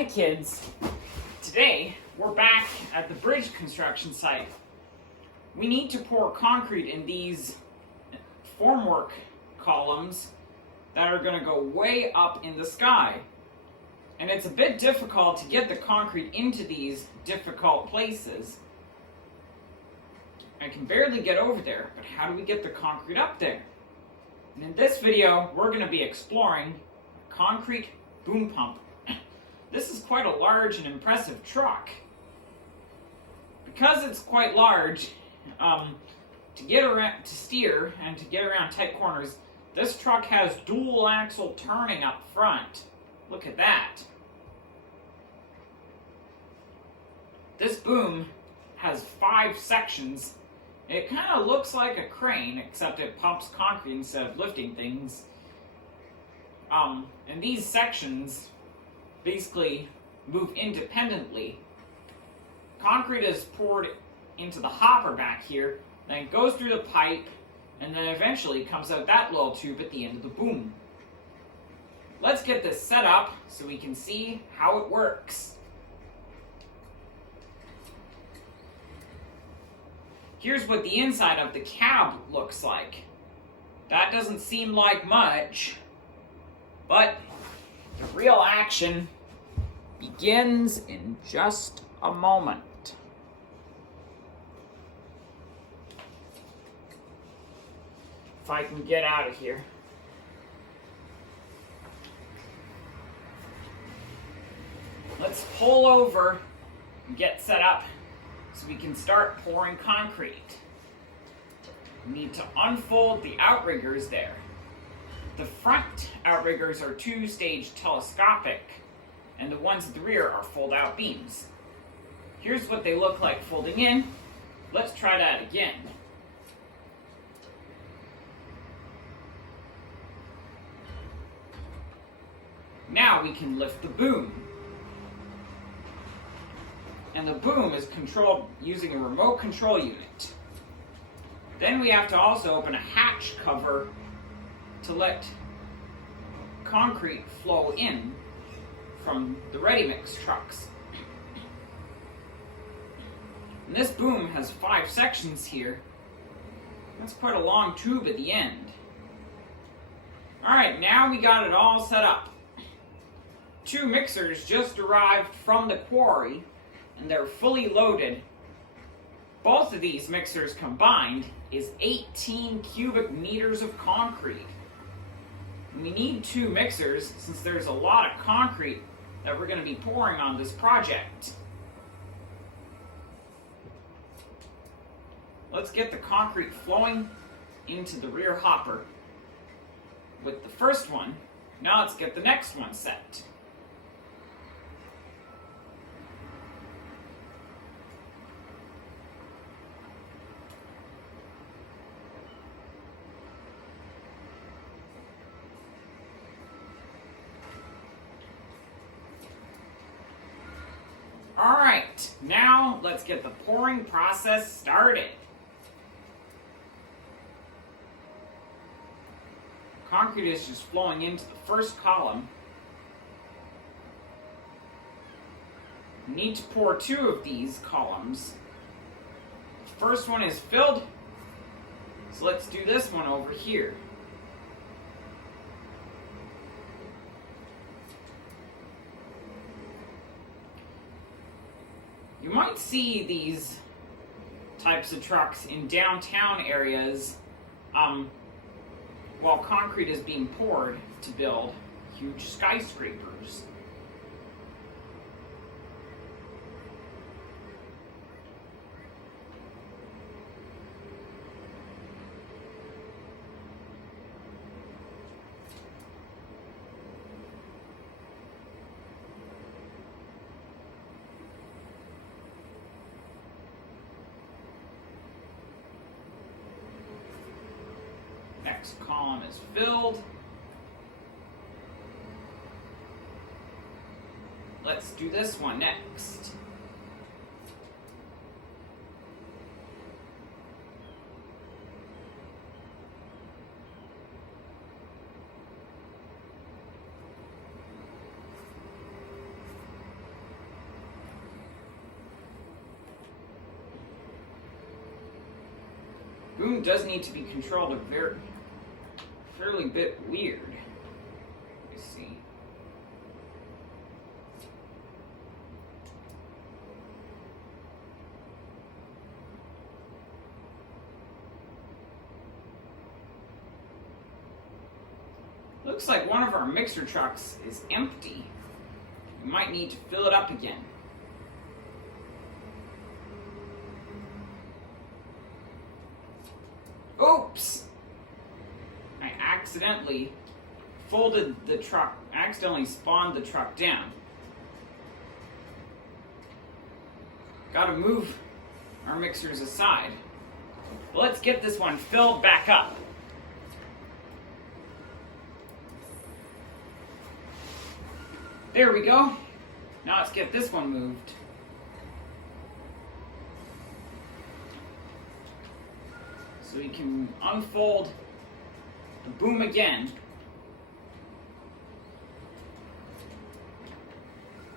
Hi kids. Today we're back at the bridge construction site. We need to pour concrete in these formwork columns that are going to go way up in the sky. And it's a bit difficult to get the concrete into these difficult places. I can barely get over there, but how do we get the concrete up there? And in this video, we're going to be exploring a concrete boom pump. This is quite a large and impressive truck. Because it's quite large, to get around, to steer and to get around tight corners, this truck has dual axle turning up front. Look at that. This boom has 5 sections. It kind of looks like a crane, except it pumps concrete instead of lifting things. And these sections basically move independently. Concrete is poured into the hopper back here, then it goes through the pipe, and then eventually comes out that little tube at the end of the boom. Let's get this set up so we can see how it works. Here's what the inside of the cab looks like. That doesn't seem like much, but the real action begins in just a moment. If I can get out of here. Let's pull over and get set up so we can start pouring concrete. We need to unfold the outriggers there. The front outriggers are 2-stage telescopic, and the ones at the rear are fold-out beams. Here's what they look like folding in. Let's try that again. Now we can lift the boom. And the boom is controlled using a remote control unit. Then we have to also open a hatch cover to let concrete flow in from the ready-mix trucks. And this boom has 5 sections here. That's quite a long tube at the end. Alright, now we got it all set up. 2 mixers just arrived from the quarry, and they're fully loaded. Both of these mixers combined is 18 cubic meters of concrete. We need 2 mixers since there's a lot of concrete that we're going to be pouring on this project. Let's get the concrete flowing into the rear hopper with the first one. Now let's get the next one set. Alright, now let's get the pouring process started. Concrete is just flowing into the first column. We need to pour 2 of these columns. The first one is filled, so let's do this one over here. You might see these types of trucks in downtown areas while concrete is being poured to build huge skyscrapers. Next column is filled. Let's do this one next. boom does need to be controlled a fairly bit weird. Let's see. Looks like one of our mixer trucks is empty. We might need to fill it up again. Oops! I accidentally folded the truck, accidentally spawned the truck down. Gotta move our mixers aside. But let's get this one filled back up. There we go. Now let's get this one moved. So we can unfold the boom again.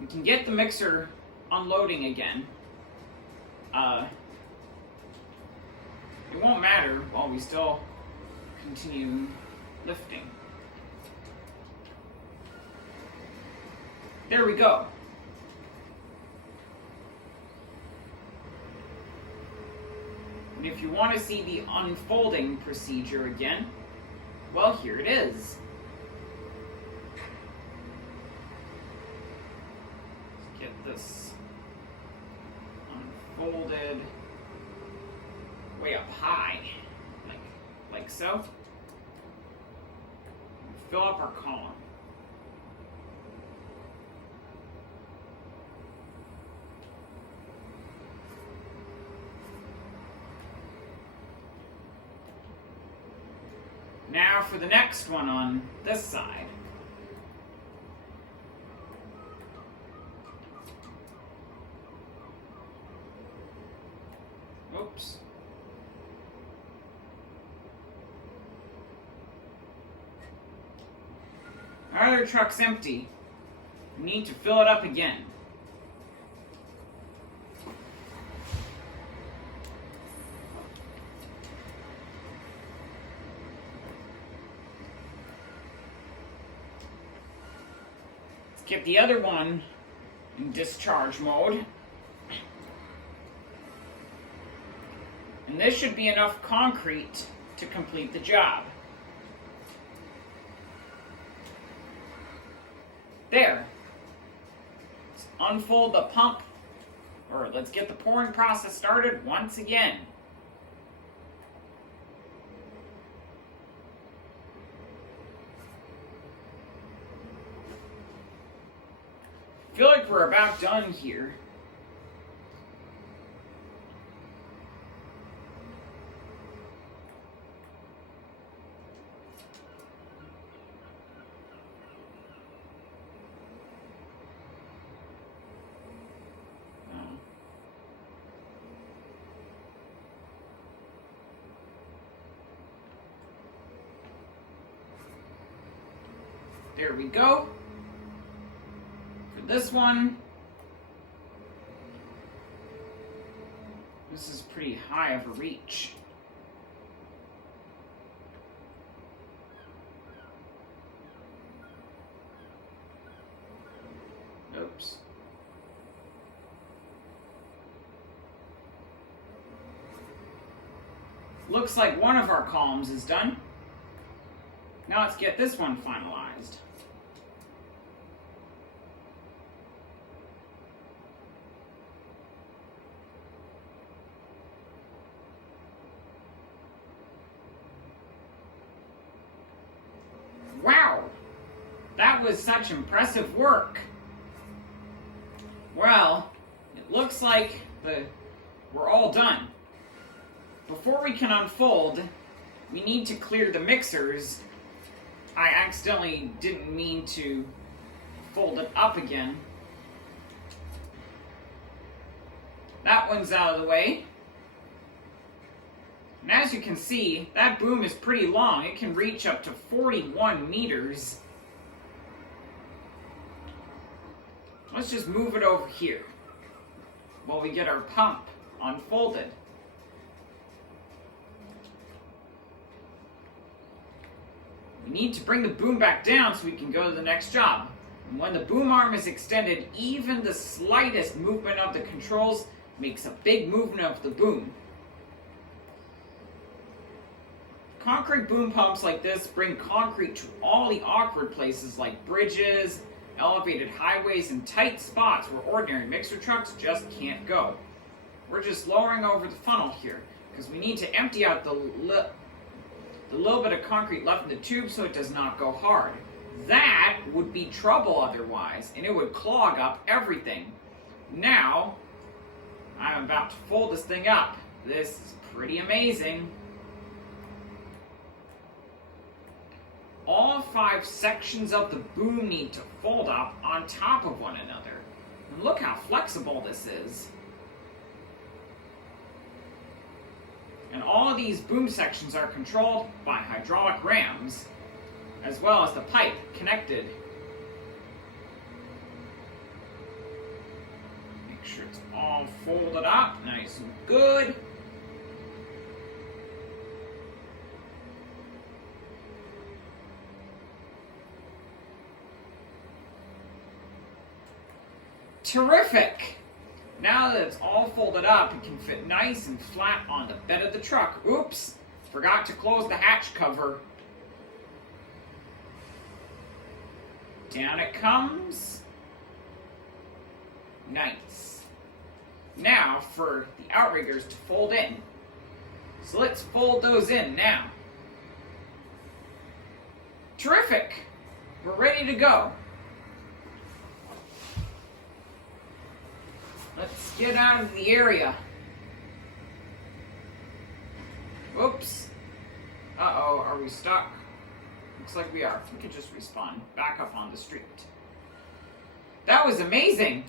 We can get the mixer unloading again. It won't matter while we still continue lifting. There we go. And if you want to see the unfolding procedure again, well, here it is. Let's get this unfolded way up high, like so. Fill up our column. Now for the next one on this side. Oops. Our other truck's empty. We need to fill it up again. Get the other one in discharge mode. And this should be enough concrete to complete the job. There. Let's unfold the pump, or let's get the pouring process started once again. I feel like we're about done here. There we go. This one, this is pretty high of a reach. Oops. Looks like one of our columns is done. Now let's get this one finalized. Wow, that was such impressive work. Well, it looks like we're all done. Before we can unfold, we need to clear the mixers. I accidentally didn't mean to fold it up again. That one's out of the way. And as you can see, that boom is pretty long. It can reach up to 41 meters. Let's just move it over here while we get our pump unfolded. We need to bring the boom back down so we can go to the next job. And when the boom arm is extended, even the slightest movement of the controls makes a big movement of the boom. Concrete boom pumps like this bring concrete to all the awkward places like bridges, elevated highways, and tight spots where ordinary mixer trucks just can't go. We're just lowering over the funnel here because we need to empty out the little bit of concrete left in the tube so it does not go hard. That would be trouble otherwise, and it would clog up everything. Now, I'm about to fold this thing up. This is pretty amazing. All 5 sections of the boom need to fold up on top of one another. And look how flexible this is. And all of these boom sections are controlled by hydraulic rams, as well as the pipe connected. Make sure it's all folded up, nice and good. Terrific! Now that it's all folded up, it can fit nice and flat on the bed of the truck. Oops! Forgot to close the hatch cover. Down it comes. Nice. Now for the outriggers to fold in. So let's fold those in now. Terrific! We're ready to go. Let's get out of the area. Oops. Uh-oh, are we stuck? Looks like we are. We could just respawn back up on the street. That was amazing.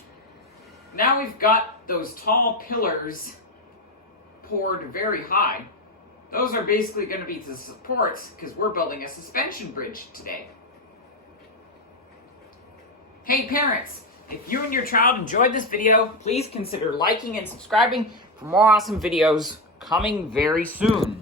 Now we've got those tall pillars poured very high. Those are basically going to be the supports because we're building a suspension bridge today. Hey parents! If you and your child enjoyed this video, please consider liking and subscribing for more awesome videos coming very soon.